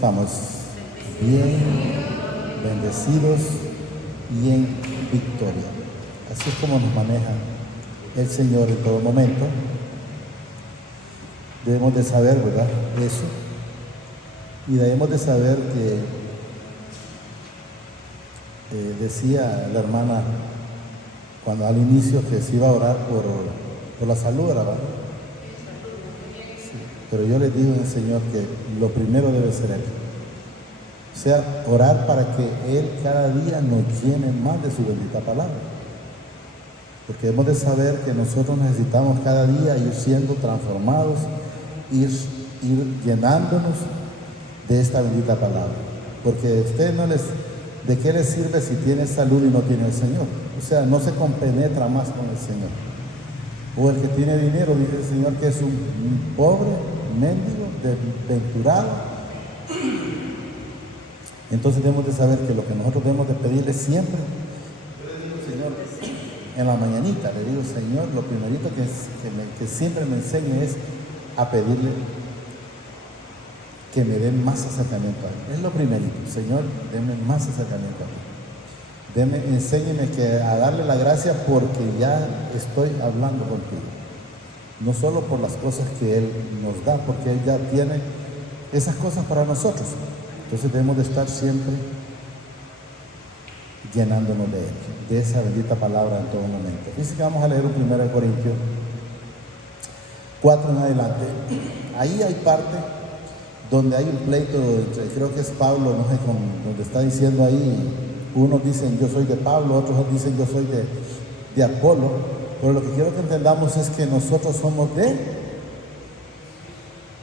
estamos? Bien, bendecidos y en victoria. Así es como nos maneja el Señor en todo momento. Debemos de saber, ¿verdad?, eso. Y debemos de saber que decía la hermana cuando al inicio que se iba a orar por la salud, ¿verdad? Sí. Pero yo les digo al Señor que lo primero debe ser Él. O sea, orar para que Él cada día nos llene más de su bendita palabra. Porque debemos de saber que nosotros necesitamos cada día ir siendo transformados, ir llenándonos de esta bendita palabra. Porque a ustedes ¿de qué les sirve si tiene salud y no tiene el Señor? O sea, no se compenetra más con el Señor. O el que tiene dinero, dice el Señor que es un pobre, mendigo, desventurado. Entonces debemos de saber que lo que nosotros debemos de pedirle siempre, yo le digo, Señor, en la mañanita, le digo, Señor, lo primerito que siempre me enseñe es a pedirle que me den más acercamiento a Él. Es lo primerito. Señor, denme más acercamiento a Él. Enséñeme a darle la gracia porque ya estoy hablando contigo. No solo por las cosas que Él nos da, porque Él ya tiene esas cosas para nosotros. Entonces debemos de estar siempre llenándonos de Él, de esa bendita palabra en todo momento. Dice que vamos a leer un 1 Corintios 4 en adelante. Ahí hay parte donde hay un pleito entre, creo que es Pablo, no sé, donde está diciendo ahí, unos dicen yo soy de Pablo, otros dicen yo soy de Apolo, pero lo que quiero que entendamos es que nosotros somos de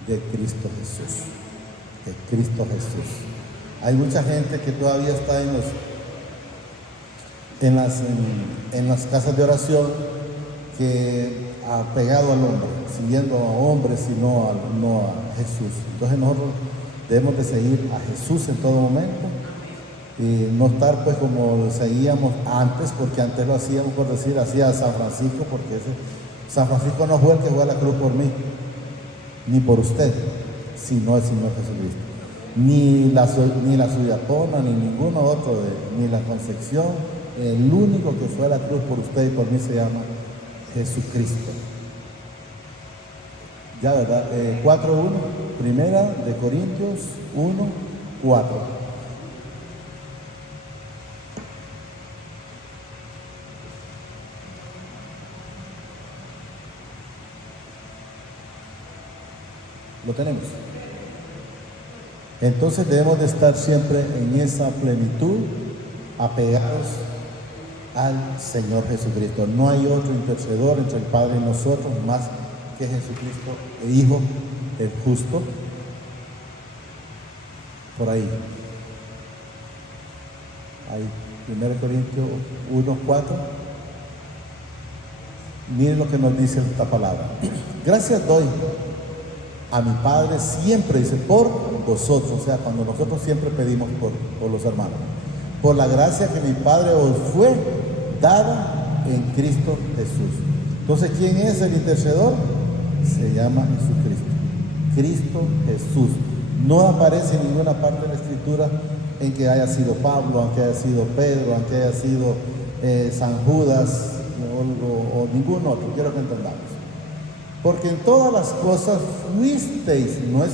Cristo Jesús, de Cristo Jesús. Hay mucha gente que todavía está en las casas de oración que apegado al hombre, siguiendo a hombres y no a Jesús. Entonces nosotros debemos de seguir a Jesús en todo momento y no estar pues como lo seguíamos antes, porque antes lo hacíamos, por decir, hacía San Francisco, porque San Francisco no fue el que fue a la cruz por mí, ni por usted, sino el Señor Jesucristo. Ni la Suyapona, ni ninguno otro, ni la Concepción, el único que fue a la cruz por usted y por mí se llama Jesucristo. Ya, ¿verdad? 4:1, Primera de Corintios 1:4. Lo tenemos. Entonces debemos de estar siempre en esa plenitud, apegados al Señor Jesucristo. No hay otro intercedor entre el Padre y nosotros más que Jesucristo, el Hijo, el justo. Por ahí. Hay 1 Corintios 1:4. Miren lo que nos dice esta palabra. Gracias doy a mi Padre siempre, dice, por vosotros. O sea, cuando nosotros siempre pedimos por los hermanos. Por la gracia que mi Padre os fue dada en Cristo Jesús. Entonces, ¿quién es el intercedor? Se llama Jesucristo. Cristo Jesús. No aparece en ninguna parte de la Escritura en que haya sido Pablo, aunque haya sido Pedro, aunque haya sido San Judas o ningún otro. Quiero que entendamos. Porque en todas las cosas fuisteis, no es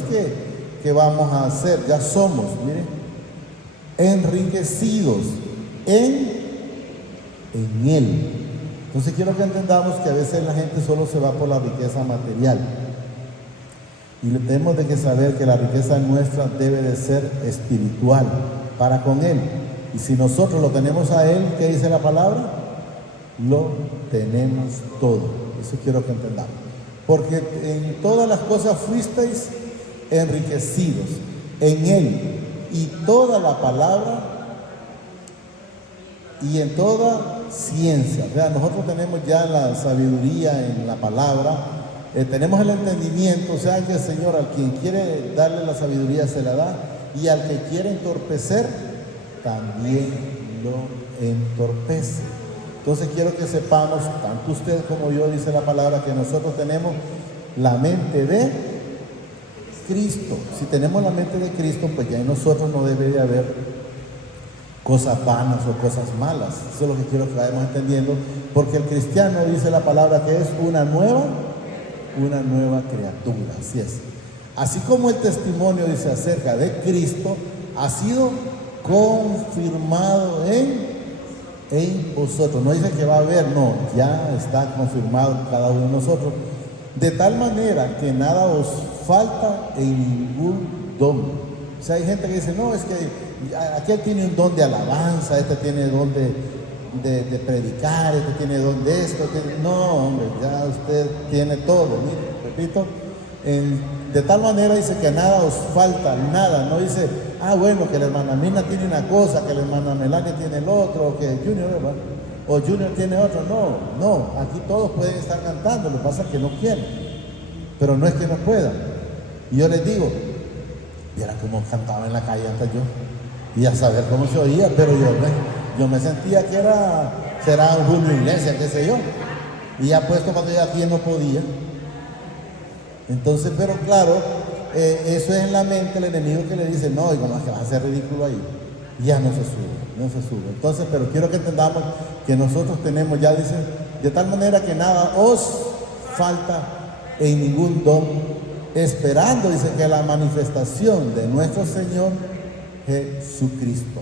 que vamos a hacer, ya somos, miren, enriquecidos en Él. Entonces quiero que entendamos que a veces la gente solo se va por la riqueza material. Y tenemos de que saber que la riqueza nuestra debe de ser espiritual, para con Él. Y si nosotros lo tenemos a Él, ¿qué dice la palabra? Lo tenemos todo. Eso quiero que entendamos. Porque en todas las cosas fuisteis enriquecidos en Él. Y toda la palabra y en toda ciencia. O sea, nosotros tenemos ya la sabiduría en la palabra, tenemos el entendimiento, o sea que el Señor al quien quiere darle la sabiduría se la da, y al que quiere entorpecer, también lo entorpece. Entonces quiero que sepamos, tanto usted como yo, dice la palabra, que nosotros tenemos la mente de Cristo. Si tenemos la mente de Cristo, pues ya en nosotros no debe de haber cosas vanas o cosas malas. Eso es lo que quiero que vayamos entendiendo, porque el cristiano, dice la palabra, que es una nueva criatura. Así es. Así como el testimonio dice acerca de Cristo ha sido confirmado en vosotros. No dice que va a haber, no, ya está confirmado en cada uno de nosotros. De tal manera que nada os falta en ningún don. O sea, hay gente que dice, no, es que aquel tiene un don de alabanza, este tiene don de predicar, este tiene don de esto. No, hombre, ya usted tiene todo. Mire, repito, de tal manera dice que nada os falta, nada. No dice, bueno, que la hermana Mina tiene una cosa, que la hermana Melania tiene el otro, o que Junior, ¿verdad? O Junior tiene otro. No, aquí todos pueden estar cantando, lo que pasa es que no quieren, pero no es que no puedan. Y yo les digo, viera cómo cantaba en la calle antes yo, y a saber cómo se oía, pero yo me sentía que será un Julio Iglesias, qué sé yo, y ya puesto cuando yo aquí no podía. Entonces, pero claro, eso es en la mente el enemigo que le dice, no, y como es que vas a hacer ridículo ahí, ya no se sube. Entonces, pero quiero que entendamos que nosotros tenemos, ya dice, de tal manera que nada os falta en ningún don, esperando, dice, que la manifestación de nuestro Señor Jesucristo,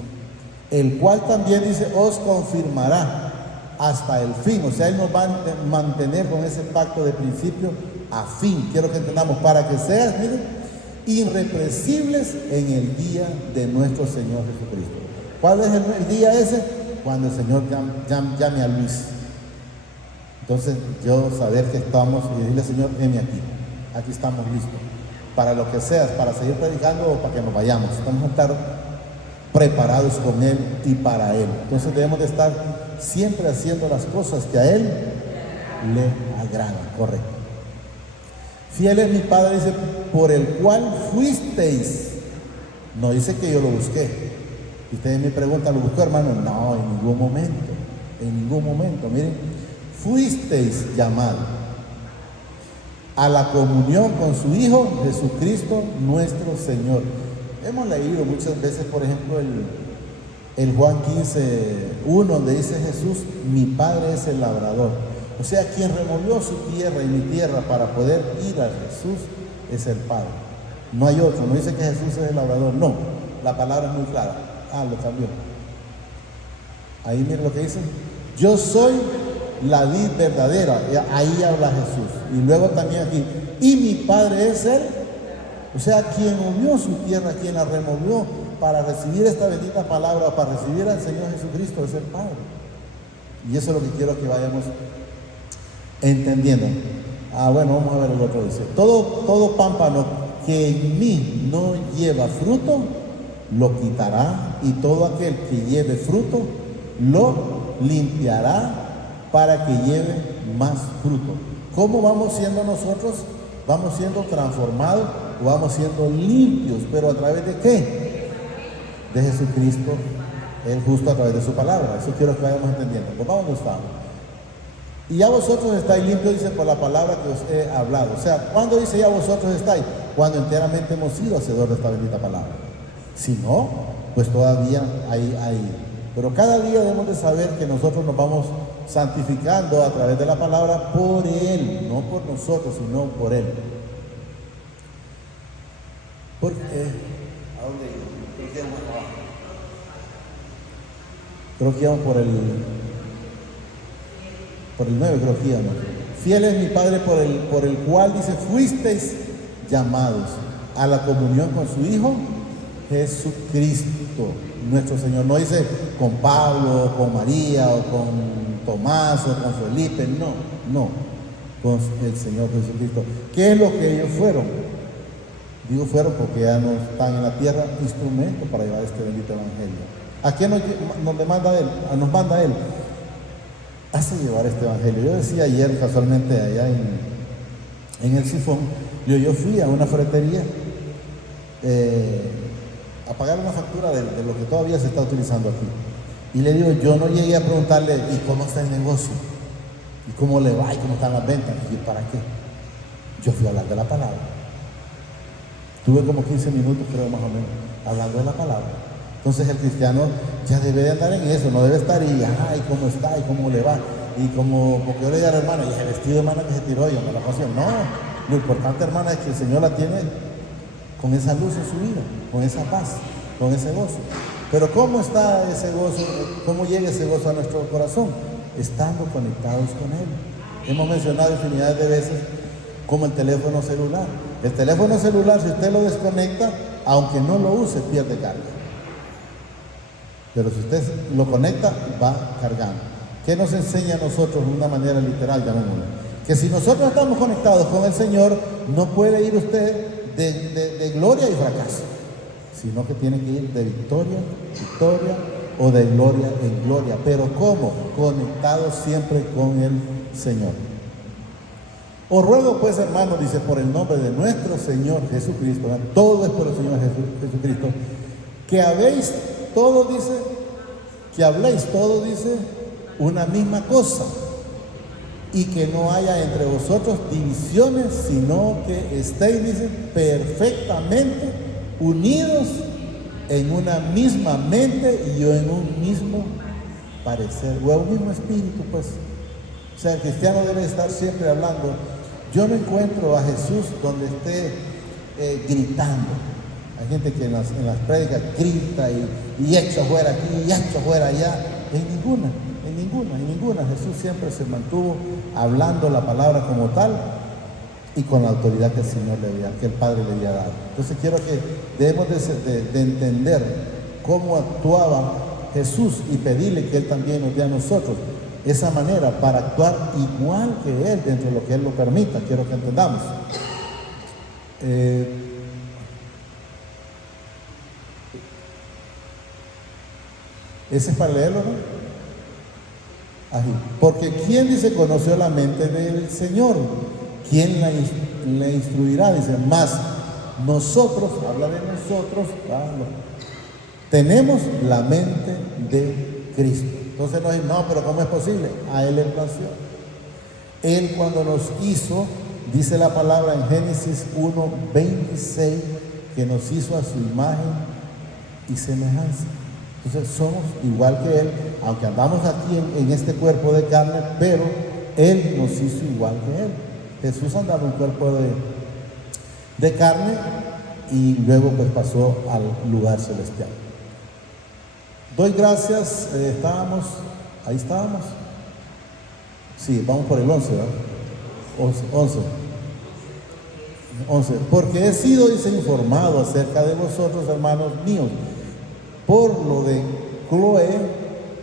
el cual también, dice, os confirmará hasta el fin. O sea, Él nos va a mantener con ese pacto de principio a fin. Quiero que entendamos, para que seas, miren, irrepresibles en el día de nuestro Señor Jesucristo. ¿Cuál es el día ese? Cuando el Señor llame a Luis. Entonces, yo saber que estamos y decirle, Señor, heme aquí estamos listos, para lo que seas, para seguir predicando o para que nos vayamos. Vamos a estar preparados con Él y para Él. Entonces debemos de estar siempre haciendo las cosas que a Él le agradan. Correcto. Fiel es mi Padre, dice, por el cual fuisteis. No dice que yo lo busqué. Y ustedes me preguntan, ¿lo buscó, hermano? No, en ningún momento. Miren, fuisteis llamados a la comunión con su Hijo Jesucristo nuestro Señor. Hemos leído muchas veces, por ejemplo, el Juan 15:1, donde dice Jesús, mi Padre es el labrador. O sea, quien removió su tierra y mi tierra para poder ir a Jesús es el Padre. No hay otro. No dice que Jesús es el labrador. No, la palabra es muy clara. Lo cambió. Ahí miren lo que dice. Yo soy la vid verdadera. Ahí habla Jesús. Y luego también aquí, y mi Padre es Él. O sea, quien movió su tierra, quien la removió para recibir esta bendita palabra, para recibir al Señor Jesucristo, es el Padre. Y eso es lo que quiero que vayamos entendiendo. Bueno, vamos a ver el otro. Dice, todo pámpano que en mí no lleva fruto, lo quitará, y todo aquel que lleve fruto, lo limpiará para que lleve más fruto. ¿Cómo vamos siendo nosotros? Vamos siendo transformados, o vamos siendo limpios, pero ¿a través de qué? De Jesucristo, el justo, a través de su palabra. Eso quiero que vayamos entendiendo. Pues vamos a estar. Y ya vosotros estáis limpios, dice, por la palabra que os he hablado. O sea, ¿cuándo dice ya vosotros estáis? Cuando enteramente hemos sido hacedores de esta bendita palabra. Si no, pues todavía hay. Pero cada día debemos de saber que nosotros nos vamos santificando a través de la palabra por Él, no por nosotros, sino por Él. Porque, ¿a dónde íbamos? Creo que íbamos por el 9, creo que íbamos. Fiel es mi Padre por el cual, dice, fuisteis llamados a la comunión con su Hijo Jesucristo nuestro Señor. No dice con Pablo, o con María, o con Tomás, o con Felipe. No, con el Señor Jesucristo. ¿Qué es lo que ellos fueron? Digo fueron porque ya no están en la tierra, instrumentos para llevar este bendito evangelio. ¿A quién nos manda Él? Nos manda Él. Hace llevar este evangelio. Yo decía ayer, casualmente, allá en el Sifón, yo fui a una ferretería a pagar una factura de lo que todavía se está utilizando aquí. Y le digo, yo no llegué a preguntarle, ¿y cómo está el negocio? ¿Y cómo le va? ¿Y cómo están las ventas? ¿Y para qué? Yo fui a hablar de la palabra. Tuve como 15 minutos, creo, más o menos, hablando de la palabra. Entonces el cristiano ya debe de andar en eso, no debe estar y cómo está, y cómo le va, y como, porque yo le digo a la hermana, y el vestido, hermana, que se tiró, y me la pasión. No, lo importante, hermana, es que el Señor la tiene con esa luz en su vida, con esa paz, con ese gozo. Pero ¿cómo está ese gozo? ¿Cómo llega ese gozo a nuestro corazón? Estando conectados con Él. Hemos mencionado infinidad de veces como el teléfono celular. El teléfono celular, si usted lo desconecta, aunque no lo use, pierde carga. Pero si usted lo conecta, va cargando. ¿Qué nos enseña a nosotros de una manera literal, llamémoslo? Que si nosotros estamos conectados con el Señor, no puede ir usted de gloria y fracaso, sino que tiene que ir de victoria en victoria o de gloria en gloria. Pero ¿cómo? Conectados siempre con el Señor. Os ruego pues, hermanos, dice, por el nombre de nuestro Señor Jesucristo, ¿verdad? Todo es por el Señor Jesucristo, que habéis todo, dice, que habléis todo, dice, una misma cosa, y que no haya entre vosotros divisiones, sino que estéis, dice, perfectamente unidos en una misma mente y en un mismo parecer, o en un mismo espíritu, pues. O sea, el cristiano debe estar siempre hablando. Yo no encuentro a Jesús donde esté gritando. Hay gente que en las prédicas grita y echa fuera aquí y echa fuera allá. En ninguna. Jesús siempre se mantuvo hablando la palabra como tal y con la autoridad que el Señor que el Padre le había dado. Entonces quiero que debemos de entender cómo actuaba Jesús y pedirle que Él también nos dé a nosotros esa manera para actuar igual que Él dentro de lo que Él lo permita. Quiero que entendamos. Ese es para leerlo, ¿no? Así. Porque ¿quién, dice, conoció la mente del Señor? ¿Quién la instruirá? Dice, más nosotros, habla de nosotros, tenemos la mente de Cristo. Entonces nos dicen, no, pero ¿cómo es posible? A Él le plació. Él, cuando nos hizo, dice la palabra en Génesis 1:26, que nos hizo a su imagen y semejanza. Entonces somos igual que Él, aunque andamos aquí en este cuerpo de carne, pero Él nos hizo igual que Él. Jesús andaba en cuerpo de carne y luego pues pasó al lugar celestial. Doy gracias, ahí estábamos. Sí, vamos por el 11, ¿verdad? 11. Porque he sido, dice, informado acerca de vosotros, hermanos míos, por lo de Cloé,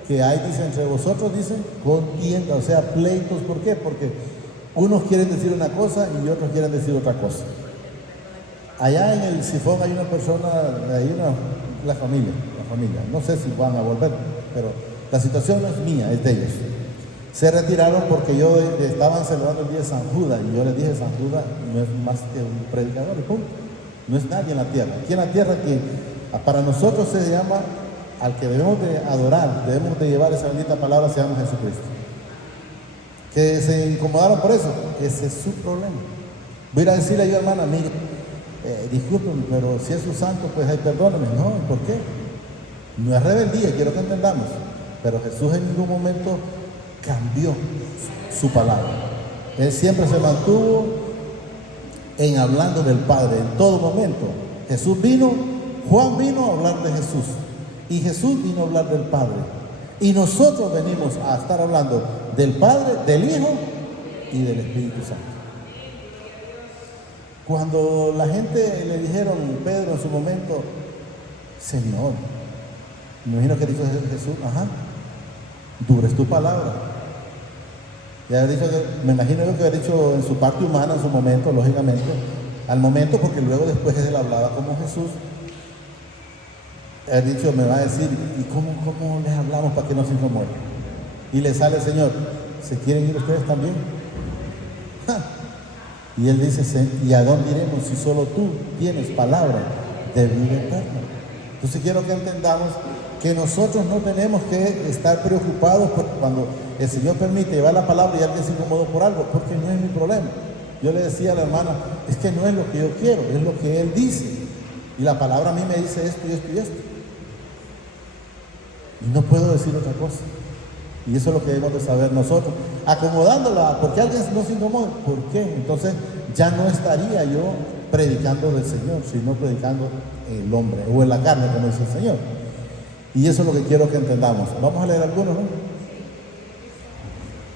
que hay, dice, entre vosotros, dice, contienda, o sea, pleitos. ¿Por qué? Porque unos quieren decir una cosa y otros quieren decir otra cosa. Allá en el Sifón hay una persona, la familia, no sé si van a volver, pero la situación no es mía, es de ellos. Se retiraron porque estaban celebrando el día de San Judas, y yo les dije, San Judas no es más que un predicador, y punto. No es nadie en la tierra. Aquí en la tierra, que para nosotros se llama, al que debemos de adorar, debemos de llevar esa bendita palabra, se llama Jesucristo. Que se incomodaron por eso, ese es su problema. Voy a ir a decirle a yo, hermana, mire, discúlpenme, pero si es su santo, pues ahí perdóname. No, ¿por qué? No es rebeldía, quiero que entendamos. Pero Jesús en ningún momento cambió su palabra. Él siempre se mantuvo en hablando del Padre, en todo momento. Juan vino a hablar de Jesús, y Jesús vino a hablar del Padre. Y nosotros venimos a estar hablando del Padre, del Hijo y del Espíritu Santo. Cuando la gente le dijeron, Pedro en su momento, Señor, me imagino que dijo Jesús, dura es tu palabra. Me imagino que había dicho en su parte humana, en su momento, lógicamente, al momento, porque luego después él hablaba como Jesús. Él dicho, me va a decir, ¿y cómo les hablamos para que no se incomoden? Y le sale el Señor, ¿se quieren ir ustedes también? Y él dice, ¿y a dónde iremos si solo tú tienes palabra de vida eterna? Entonces quiero que entendamos que nosotros no tenemos que estar preocupados por cuando el Señor permite llevar la palabra y alguien se incomodó por algo, porque no es mi problema. Yo le decía a la hermana, es que no es lo que yo quiero, es lo que Él dice. Y la palabra a mí me dice esto y esto y esto. Y no puedo decir otra cosa. Y eso es lo que debemos de saber nosotros. Acomodándola, porque alguien no se incomoda. ¿Por qué? Entonces ya no estaría yo predicando del Señor, sino predicando el hombre, o en la carne, como dice el Señor. Y eso es lo que quiero que entendamos. Vamos a leer algunos, ¿no?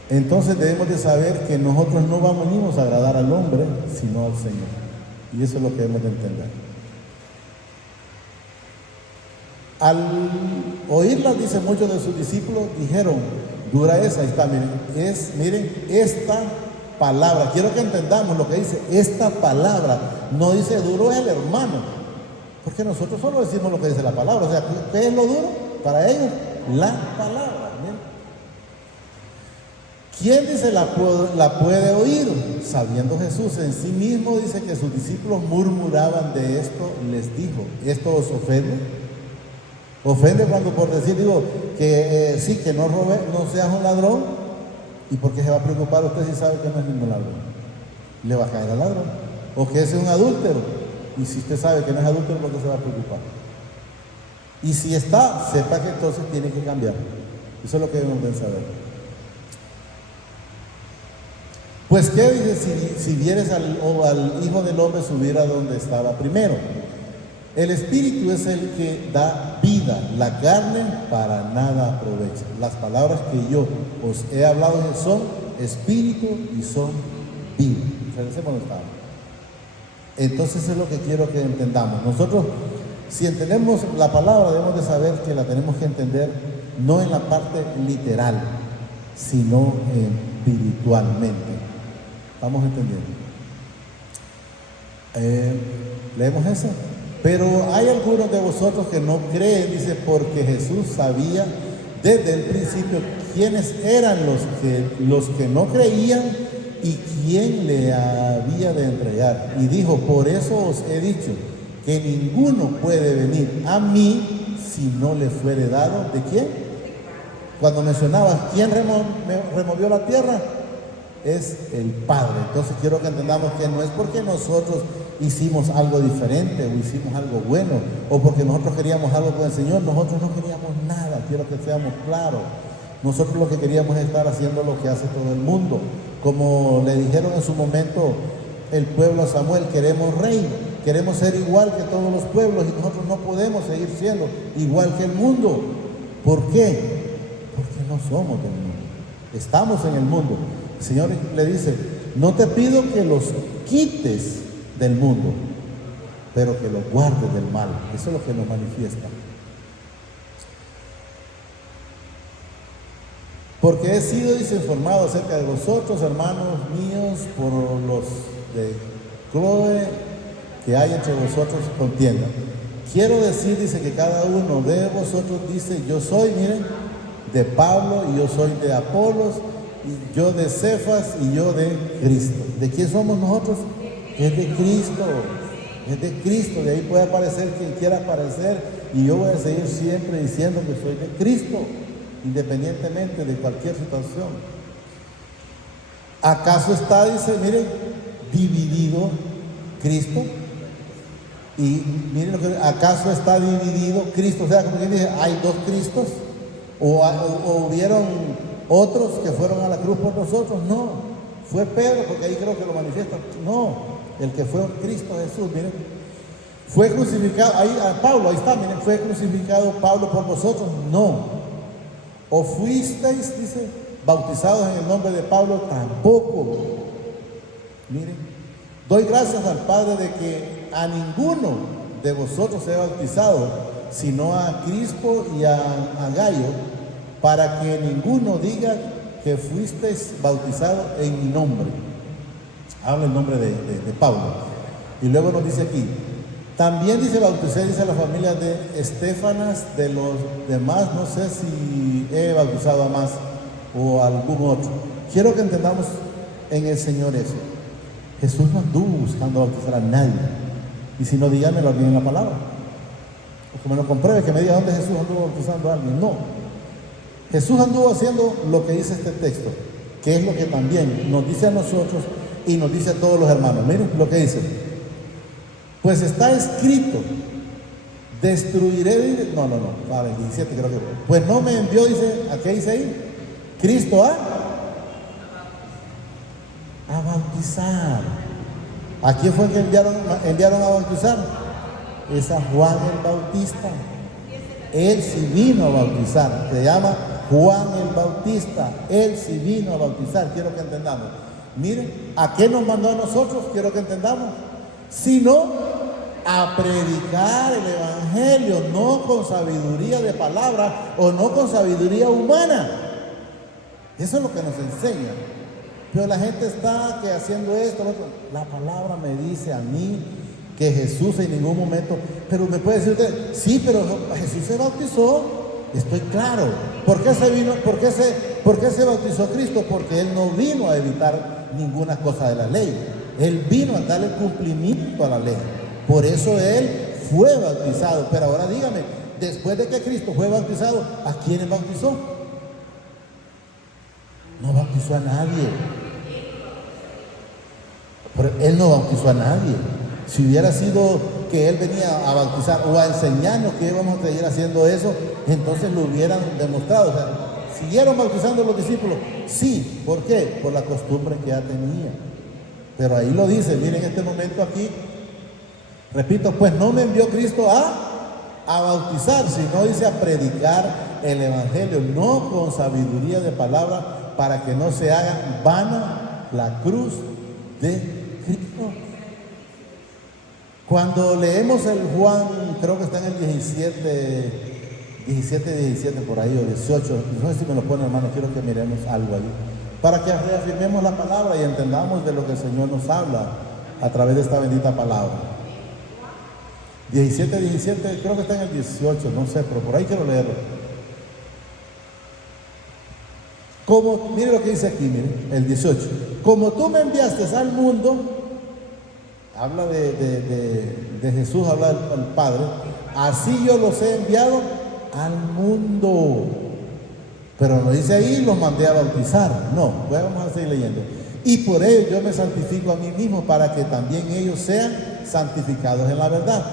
Entonces debemos de saber que nosotros no venimos a agradar al hombre, sino al Señor. Y eso es lo que debemos de entender. Al oírla, dice, muchos de sus discípulos dijeron, dura esa, ahí está, miren, esta palabra, quiero que entendamos lo que dice, esta palabra, no dice duro es el hermano, porque nosotros solo decimos lo que dice la palabra, o sea, ¿qué es lo duro? Para ellos, la palabra. Miren. ¿Quién dice la puede oír? Sabiendo Jesús en sí mismo, dice que sus discípulos murmuraban de esto, les dijo, ¿esto os ofende? Ofende cuando por decir, digo, que sí, que no robe, no seas un ladrón. ¿Y por qué se va a preocupar usted si sabe que no es ningún ladrón? Le va a caer al ladrón. O que es un adúltero. Y si usted sabe que no es adúltero, ¿por qué se va a preocupar? Y si está, sepa que entonces tiene que cambiar. Eso es lo que debemos de saber. Pues qué dice, si vieres al Hijo del Hombre subir a donde estaba primero. El Espíritu es el que da vida, la carne para nada aprovecha. Las palabras que yo os he hablado son Espíritu y son vida. Regresemos donde estábamos. Entonces es lo que quiero que entendamos. Nosotros, si entendemos la palabra, debemos de saber que la tenemos que entender no en la parte literal, sino espiritualmente. ¿Estamos entendiendo? ¿Leemos eso? Pero hay algunos de vosotros que no creen, dice, porque Jesús sabía desde el principio quiénes eran los que no creían y quién le había de entregar. Y dijo, por eso os he dicho que ninguno puede venir a mí si no le fuere dado. ¿De quién? Cuando mencionabas quién removió la tierra, es el Padre. Entonces quiero que entendamos que no es porque nosotros hicimos algo diferente o hicimos algo bueno o porque nosotros queríamos algo con el Señor. Nosotros no queríamos nada, quiero que seamos claros. Nosotros lo que queríamos es estar haciendo lo que hace todo el mundo. Como le dijeron en su momento el pueblo a Samuel, queremos rey, queremos ser igual que todos los pueblos y nosotros no podemos seguir siendo igual que el mundo. ¿Por qué? Porque no somos del mundo, estamos en el mundo. El Señor le dice, no te pido que los quites del mundo, pero que los guardes del mal. Eso es lo que nos manifiesta. Porque he sido informado acerca de vosotros, hermanos míos, por los de Chloe, que hay entre vosotros contienda. Quiero decir, dice, que cada uno de vosotros dice, yo soy, miren, de Pablo, y yo soy de Apolos, y yo de Cefas, y yo de Cristo. ¿De quién somos nosotros? Es de Cristo, es de Cristo. De ahí puede aparecer quien quiera aparecer, y yo voy a seguir siempre diciendo que soy de Cristo, independientemente de cualquier situación. ¿Acaso está, dice, miren, dividido Cristo? Y miren lo que, ¿acaso está dividido Cristo? O sea, como quien dice, ¿hay dos Cristos? ¿O hubieron otros que fueron a la cruz por nosotros? No, fue Pedro, porque ahí creo que lo manifiesta. No, el que fue Cristo Jesús, miren, fue crucificado, ahí Pablo, ahí está, miren, fue crucificado Pablo por vosotros. No. ¿O fuisteis, dice, bautizados en el nombre de Pablo? Tampoco. Miren, doy gracias al Padre de que a ninguno de vosotros se ha bautizado, sino a Crispo y a Gayo, para que ninguno diga que fuisteis bautizados en mi nombre. Habla el nombre de Pablo. Y luego nos dice aquí, también dice, bauticé, dice, la familia de Estefanas, de los demás, no sé si he bautizado a más o a algún otro. Quiero que entendamos en el Señor eso. Jesús no anduvo buscando bautizar a nadie. Y si no, díganmelo aquí en la palabra. O que me lo compruebe, que me diga dónde Jesús anduvo bautizando a alguien. No. Jesús anduvo haciendo lo que dice este texto, que es lo que también nos dice a nosotros, y nos dice a todos los hermanos, miren lo que dice. Pues está escrito, destruiré, vale, 17 creo que. Pues no me envió, dice, ¿a qué dice ahí? Cristo a bautizar. ¿A quién fue que enviaron a bautizar? Es a Juan el Bautista. Él sí vino a bautizar. Se llama Juan el Bautista. Él sí vino a bautizar. Quiero que entendamos. Miren, ¿a qué nos mandó a nosotros? Quiero que entendamos. Sino a predicar el evangelio, no con sabiduría de palabra o no con sabiduría humana. Eso es lo que nos enseña. Pero la gente está que haciendo esto, lo otro. La palabra me dice a mí que Jesús en ningún momento, pero me puede decir usted, sí, pero Jesús se bautizó, estoy claro. ¿Por qué se bautizó Cristo? Porque Él no vino a evitar ninguna cosa de la ley. Él vino a darle cumplimiento a la ley. Por eso Él fue bautizado. Pero ahora dígame, después de que Cristo fue bautizado, ¿a quiénes bautizó? No bautizó a nadie. Pero Él no bautizó a nadie. Si hubiera sido que Él venía a bautizar o a enseñarnos que íbamos a seguir haciendo eso, entonces lo hubieran demostrado. O sea, ¿siguieron bautizando los discípulos? Sí. ¿Por qué? Por la costumbre que ya tenía. Pero ahí lo dice, miren este momento aquí. Repito, pues no me envió Cristo a bautizar, sino dice a predicar el evangelio, no con sabiduría de palabra, para que no se haga vana la cruz de Cristo. Cuando leemos el Juan, creo que está en el 17 por ahí, o 18, no sé si me lo pone hermano, quiero que miremos algo ahí, para que reafirmemos la palabra y entendamos de lo que el Señor nos habla a través de esta bendita palabra. 17, creo que está en el 18, no sé, pero por ahí quiero leerlo. Mire lo que dice aquí, mire, el 18. Como tú me enviaste al mundo, habla de Jesús, habla del Padre, así yo los he enviado al mundo. Pero no dice ahí, los mandé a bautizar. No, vamos a seguir leyendo. Y por ello yo me santifico a mí mismo, para que también ellos sean santificados en la verdad.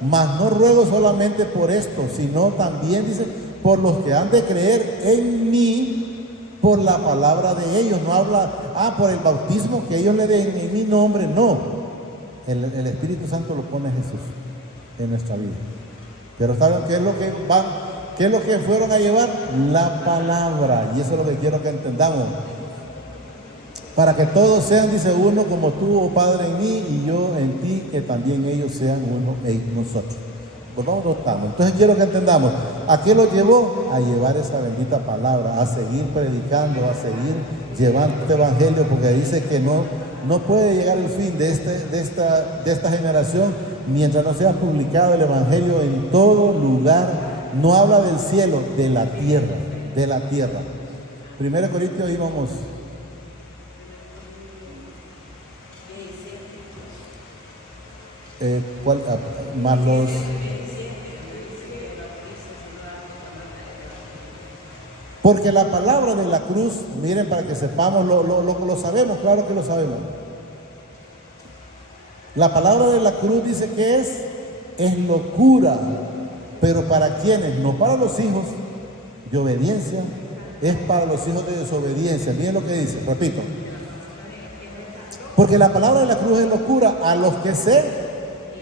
Mas no ruego solamente por esto, sino también, dice, por los que han de creer en mí, por la palabra de ellos. No habla, por el bautismo que ellos le den en mi nombre, no. El Espíritu Santo lo pone Jesús en nuestra vida. Pero ¿saben qué es lo que van? ¿Qué es lo que fueron a llevar? La palabra. Y eso es lo que quiero que entendamos. Para que todos sean, dice, uno como tú, oh Padre, en mí y yo en ti, que también ellos sean uno en nosotros. Pues vamos notando. Entonces quiero que entendamos. ¿A qué lo llevó? A llevar esa bendita palabra, a seguir predicando, a seguir llevando este evangelio, porque dice que no puede llegar el fin de esta generación mientras no sea publicado el evangelio en todo lugar. No habla del cielo, de la tierra, de la tierra. 1 Corintios íbamos. Más los. Porque la palabra de la cruz, miren, para que sepamos, lo sabemos, claro que lo sabemos. La palabra de la cruz dice que es locura, pero ¿para quiénes? No para los hijos de obediencia, es para los hijos de desobediencia. Miren lo que dice, repito. Porque la palabra de la cruz es locura a los que se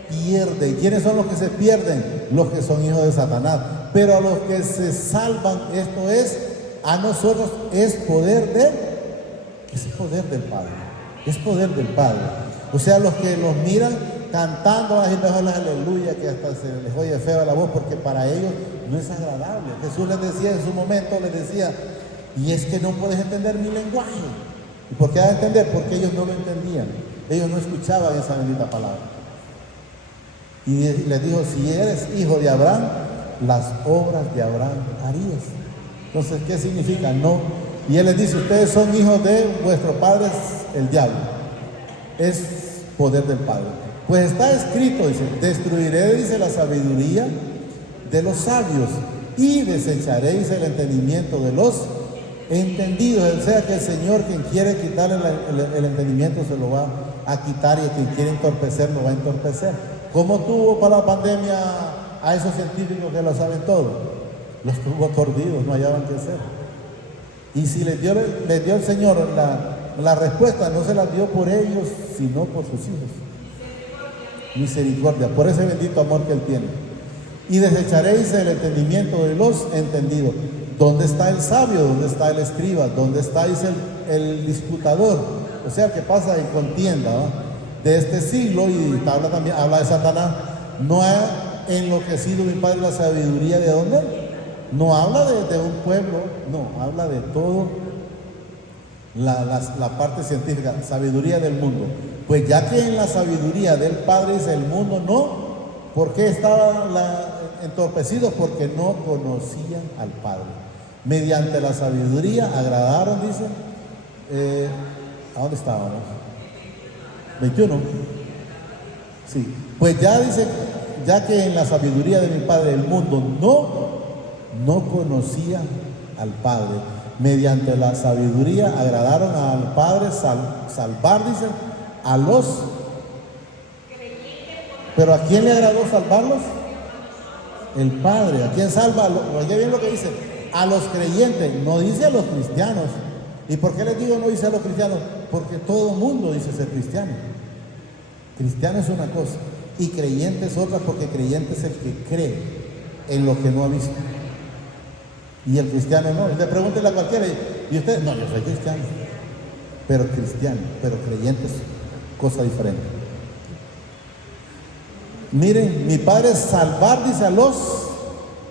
pierden. ¿Quiénes son los que se pierden? Los que son hijos de Satanás. Pero a los que se salvan, esto es, a nosotros es poder del Padre. Es poder del Padre. O sea, los que los miran cantando aleluya, que hasta se les oye feo la voz, porque para ellos no es agradable. Jesús les decía en su momento, les decía, y es que no puedes entender mi lenguaje. ¿Y por qué entender? Porque ellos no lo entendían. Ellos no escuchaban esa bendita palabra. Y les dijo, si eres hijo de Abraham, las obras de Abraham harías. Entonces, ¿qué significa? No. Y él les dice, ustedes son hijos de vuestro padre, el diablo. Es poder del Padre. Pues está escrito, dice, destruiré, dice, la sabiduría de los sabios y desecharéis el entendimiento de los entendidos. O sea que el Señor, quien quiere quitarle el entendimiento, se lo va a quitar, y quien quiere entorpecer, lo va a entorpecer. ¿Cómo tuvo para la pandemia a esos científicos que lo saben todo? Los tuvo tordidos, no hallaban qué hacer. Y si les dio el Señor la respuesta, no se la dio por ellos, sino por sus hijos. Misericordia, por ese bendito amor que Él tiene. Y desecharéis el entendimiento de los entendidos. ¿Dónde está el sabio? ¿Dónde está el escriba? ¿Dónde estáis el disputador? O sea, que pasa en contienda, ¿no?, de este siglo, y habla de Satanás. No ha enloquecido mi Padre la sabiduría de dónde. No habla de un pueblo, no, habla de todo la parte científica, sabiduría del mundo. Pues ya que en la sabiduría del Padre dice el mundo no, ¿por qué estaban entorpecidos? Porque no conocían al Padre. Mediante la sabiduría agradaron, dice, ¿a dónde estábamos? 21. Sí, pues ya dice, ya que en la sabiduría de mi Padre el mundo no conocía al Padre. Mediante la sabiduría agradaron al Padre salvar, dice, a los. ¿Pero a quién le agradó salvarlos? El Padre. ¿A quién salva? Oye bien lo que dice, a los creyentes, no dice a los cristianos. ¿Y por qué les digo no dice a los cristianos? Porque todo mundo dice ser cristiano. Cristiano es una cosa y creyente es otra, porque creyente es el que cree en lo que no ha visto. Y el cristiano no. Usted pregúntele a cualquiera, y usted, no, yo soy cristiano. Pero cristiano, pero creyente es cosa diferente. Miren, mi Padre salvar, dice, a los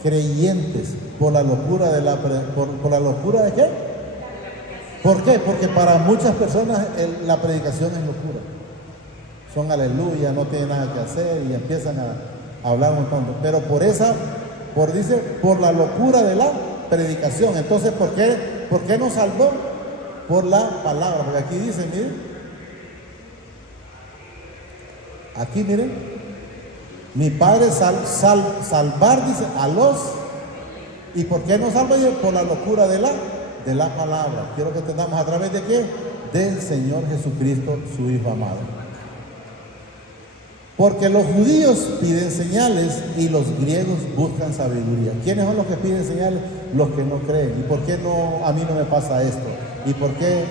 creyentes por la locura por la locura de ¿qué? ¿Por qué? Porque para muchas personas la predicación es locura. Son aleluya, no tienen nada que hacer y empiezan a hablar un montón. Pero por la locura de la predicación. Entonces, ¿por qué nos salvó? Por la palabra. Porque aquí dice, miren, aquí miren, mi Padre salvar, dice, a los. ¿Y por qué nos salva? Por la locura de la palabra. Quiero que entendamos, ¿a través de qué? Del Señor Jesucristo, su Hijo amado. Porque los judíos piden señales y los griegos buscan sabiduría. ¿Quiénes son los que piden señales? Los que no creen. ¿Y por qué a mí no me pasa esto? ¿Y por qué?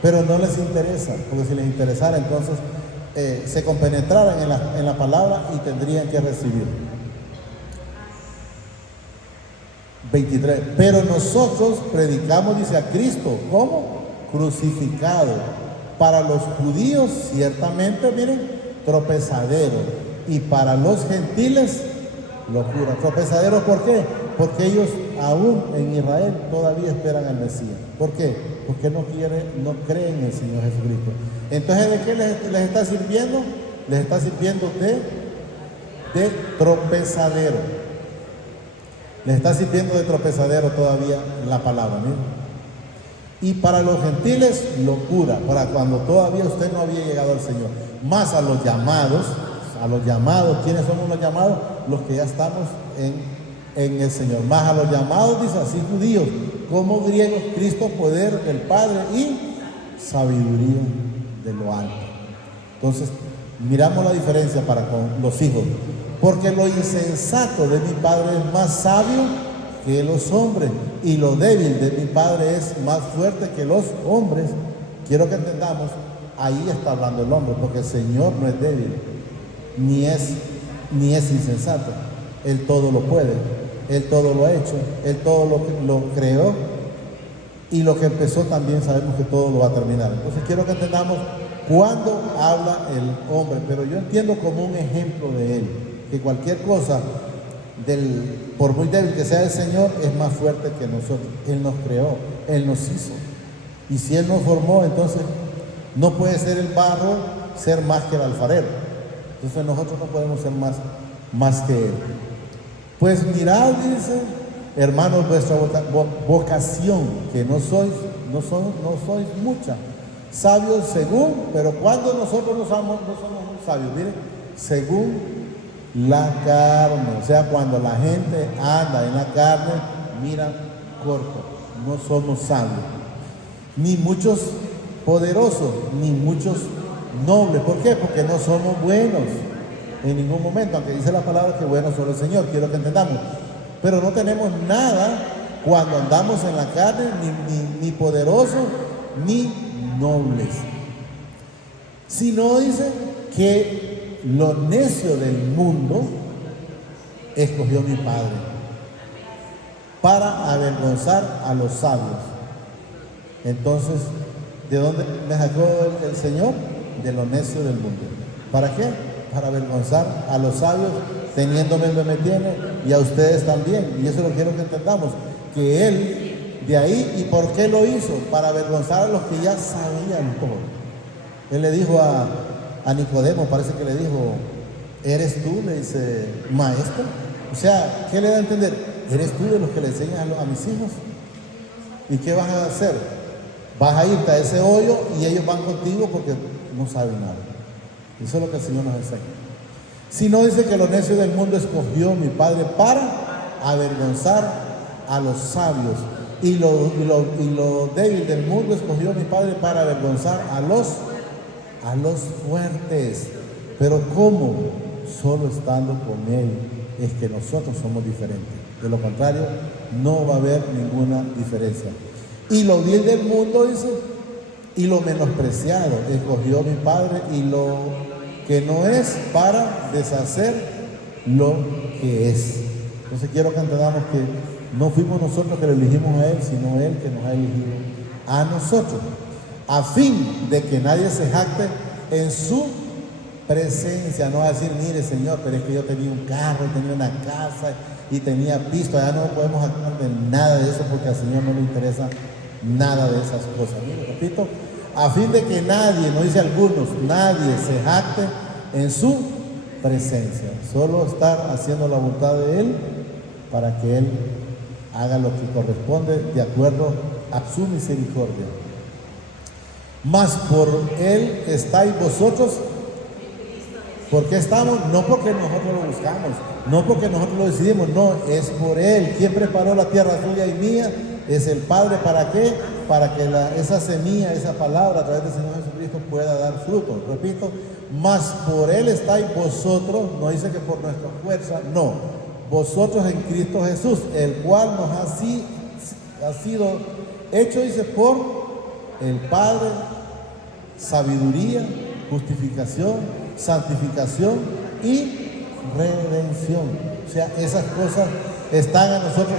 Pero no les interesa, porque si les interesara, entonces se compenetraran en la palabra y tendrían que recibir. 23. Pero nosotros predicamos, dice, a Cristo, ¿cómo? Crucificado. Para los judíos, ciertamente, miren, tropezadero, y para los gentiles, locura. Tropezadero, ¿por qué? Porque ellos aún en Israel todavía esperan al Mesías. ¿Por qué? Porque no creen en el Señor Jesucristo. Entonces, ¿de qué les está sirviendo? Les está sirviendo de tropezadero. Les está sirviendo de tropezadero todavía la palabra, ¿no? Y para los gentiles, locura, para cuando todavía usted no había llegado al Señor. Más a los llamados, ¿quiénes son los llamados? Los que ya estamos en el Señor. Más a los llamados, dice, así judíos como griegos, Cristo, poder del Padre y sabiduría de lo alto. Entonces, miramos la diferencia para con los hijos. Porque lo insensato de mi Padre es más sabio que los hombres, y lo débil de mi Padre es más fuerte que los hombres. Quiero que entendamos, ahí está hablando el hombre, porque el Señor no es débil, ni es insensato. Él todo lo puede, Él todo lo ha hecho, Él todo lo creó, y lo que empezó también sabemos que todo lo va a terminar. Entonces quiero que entendamos cuando habla el hombre, pero yo entiendo como un ejemplo de Él, que cualquier cosa, por muy débil que sea el Señor, es más fuerte que nosotros. Él nos creó, Él nos hizo, y si Él nos formó, entonces no puede ser el barro ser más que el alfarero. Entonces nosotros no podemos ser más que Él. Pues mirad, dice, hermanos, vuestra vocación, que no sois mucha, sabios según, pero cuando nosotros no somos sabios, miren, según la carne. O sea, cuando la gente anda en la carne, mira corto. no somos sabios, ni muchos poderosos, ni muchos nobles. ¿Por qué? Porque no somos buenos en ningún momento, aunque dice la palabra que bueno solo el Señor, quiero que entendamos. Pero no tenemos nada cuando andamos en la carne, ni poderosos, ni nobles. Sino dice que lo necio del mundo escogió mi Padre para avergonzar a los sabios. Entonces, ¿de dónde me sacó el Señor? De lo necio del mundo. ¿Para qué? Para avergonzar a los sabios, teniéndome donde me tiene, y a ustedes también. Y eso lo quiero que entendamos, que Él, de ahí, ¿y por qué lo hizo? Para avergonzar a los que ya sabían todo. Él le dijo a Nicodemo, parece que le dijo, ¿eres tú? Le dice, maestro. O sea, ¿qué le da a entender? ¿Eres tú de los que le enseñan a mis hijos? ¿Y qué vas a hacer? Vas a irte a ese hoyo y ellos van contigo porque no saben nada. Eso es lo que el Señor nos enseña. Si no, dice que lo necio del mundo escogió mi Padre para avergonzar a los sabios, y lo débil del mundo escogió mi Padre para avergonzar a los fuertes. Pero ¿cómo? Solo estando con Él es que nosotros somos diferentes. De lo contrario, no va a haber ninguna diferencia. Y lo vil del mundo, dice, y lo menospreciado escogió mi Padre, y lo que no es, para deshacer lo que es. Entonces quiero que entendamos que no fuimos nosotros que lo elegimos a Él, sino Él que nos ha elegido a nosotros, a fin de que nadie se jacte en su presencia. No va a decir, mire Señor, pero es que yo tenía un carro, tenía una casa y tenía pisto. Ya no podemos jactar de nada de eso, porque al Señor no le interesa nada de esas cosas. Mire, repito, a fin de que nadie, no dice algunos, nadie se jacte en su presencia. Solo estar haciendo la voluntad de Él, para que Él haga lo que corresponde de acuerdo a su misericordia. Mas por Él estáis vosotros. ¿Por qué estamos? No porque nosotros lo buscamos, no porque nosotros lo decidimos, no, es por Él. ¿Quién preparó la tierra tuya y mía? Es el Padre. ¿Para qué? Para que esa semilla, esa palabra a través del Señor Jesucristo pueda dar fruto. Repito, mas por Él estáis vosotros, no dice que por nuestra fuerza, no, vosotros en Cristo Jesús, el cual nos ha sido hecho, dice, por el Padre, sabiduría, justificación, santificación y redención. O sea, esas cosas están a nosotros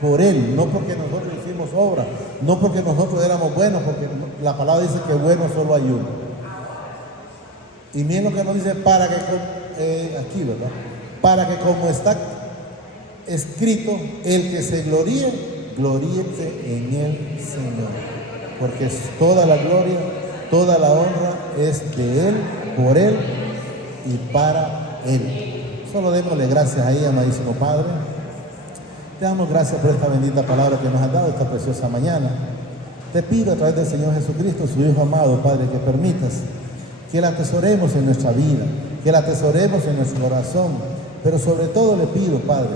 por Él, no porque nosotros hicimos obra, no porque nosotros éramos buenos, porque la palabra dice que bueno solo hay uno. Y miren lo que nos dice, para que aquí, ¿verdad? Para que, como está escrito, el que se gloríe, gloríese en el Señor, porque toda la gloria, toda la honra es de Él, por Él y para Él. Solo démosle gracias ahí, amadísimo Padre. Te damos gracias por esta bendita palabra que nos has dado esta preciosa mañana. Te pido a través del Señor Jesucristo, su Hijo amado, Padre, que permitas que la atesoremos en nuestra vida, que la atesoremos en nuestro corazón, pero sobre todo le pido, Padre,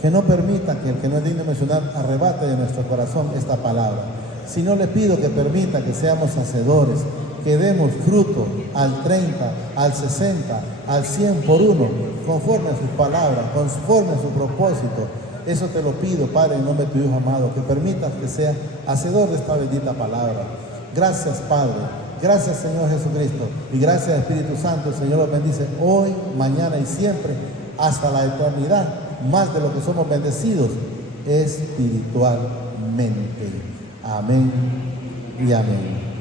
que no permita que el que no es digno de mencionar arrebate de nuestro corazón esta palabra, sino le pido que permita que seamos hacedores, que demos fruto al 30, al 60, al 100 por uno, conforme a sus palabras, conforme a su propósito. Eso te lo pido, Padre, en nombre de tu Hijo amado, que permitas que sea hacedor de esta bendita palabra. Gracias, Padre. Gracias, Señor Jesucristo. Y gracias, Espíritu Santo. El Señor los bendice hoy, mañana y siempre, hasta la eternidad, más de lo que somos bendecidos espiritualmente. Amén y amén.